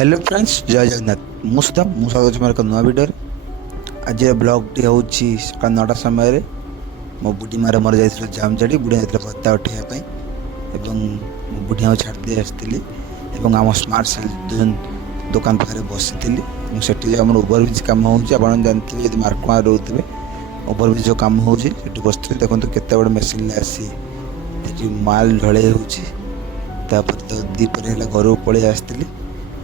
hello friends जय जगन्नाथ मुझे स्वागत मोर एक नुआ भिडियो आज ब्लॉगटी हूँ सका 9टा समय मो बुढ़ी मारे मोर जा जामझाड़ी बुढ़ी जाता भत्ता उठाइवाई मो बुढ़ी माँ छाड़ी आसती आम स्मार्ट सेल दुकान पाखे बसी से आम ओवरब्रिज कम हो जानते हैं मार्कमा रोथे ओवरब्रिज जो कम हो बस देखो केत बड़े मेसीन आसी माल ढले होपर तो दीपर है घर को पलि आसती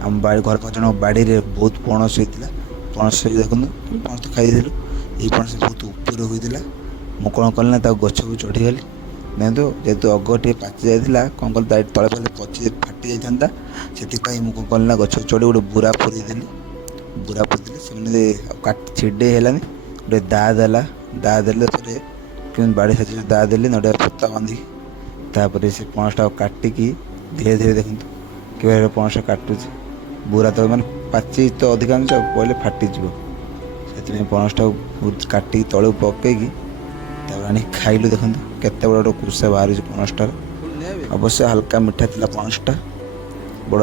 आम बाड़ी घर पाख बाड़ी में बहुत पणस होता पणस देखो पणस तो खाई ये पणस बहुत ऊपर होता मुझे कौन कल ना गछ को चढ़ीगली देखो जेहतु अग टे पाचि जाता कौन कल तले पहले पची फाटी जाता से मुझे कौन ना गछ चढ़ी गोटे बुरा पुरेदेली बुरा पुरेदेली से छिड़े है गोटे दा देला दा देले बाड़ी साइज दा देली नड़िया पत्ता बांधिकी से पणसटा काटिकी धीरे धीरे देखते कि पणस काटुचे बुरा तो मैंने पाचि तो अधिकांश पहले फाटीज से पणसटा काटिकी तलू पकईकी आनी खाइलु देखो केते बड़ कुर्सा बाहर पणसटार अवश्य हल्का मीठा था पणसटा बड़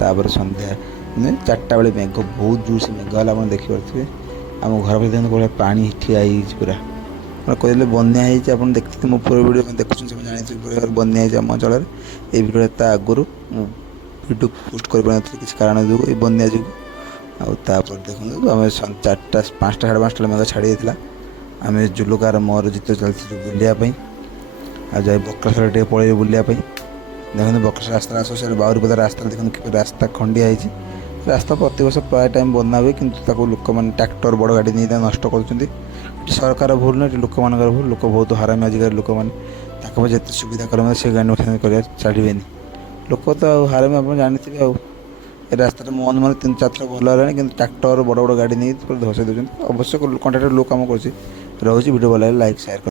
था सन्ध्या 4टा बेले मेघ बहुत जोर से मेघ है आप देखिपे आम घर पर देखते पानी ठिया पूरा कहते बन्या आप देखते मो पूरा वीडियो देखुन जानी बन्या आम अंचल ये भिडियो आगुरी भिडियो पोस्ट कर किसी कारण जो बन्या जो आपर देखो आम 4टा 5टा 5:30 मेघ छाड़ी जाता आम जुलुकार मोर जीत चलती बुलायापी आ जाए बक्रेश्वर टे पड़े बुलायापी देखते बक्रेश्वर रास्ता आस बाउरीपदा रास्ता देखते कि रास्ता खंडिया रास्ता प्रत वर्ष प्राय टाइम बना हुए कि लोक मैंने ट्रैक्टर बड़ गाड़ी नहीं नष्ट कर सरकार भूल ना लोक मान भूल लोक बहुत हरामी आजिक लोक मैंने जिते सुविधा कर से गाड़ी कर छाड़े लोक तो हरामी आप जानते हैं रास्ता मन मन 3-4 थर भल है ट्रैक्टर बड़ बड़ गाड़ी नहीं धसई दूसरी अवश्य कंट्राक्टर लोग कम कर रोचे वीडियो भल लाइक शेयर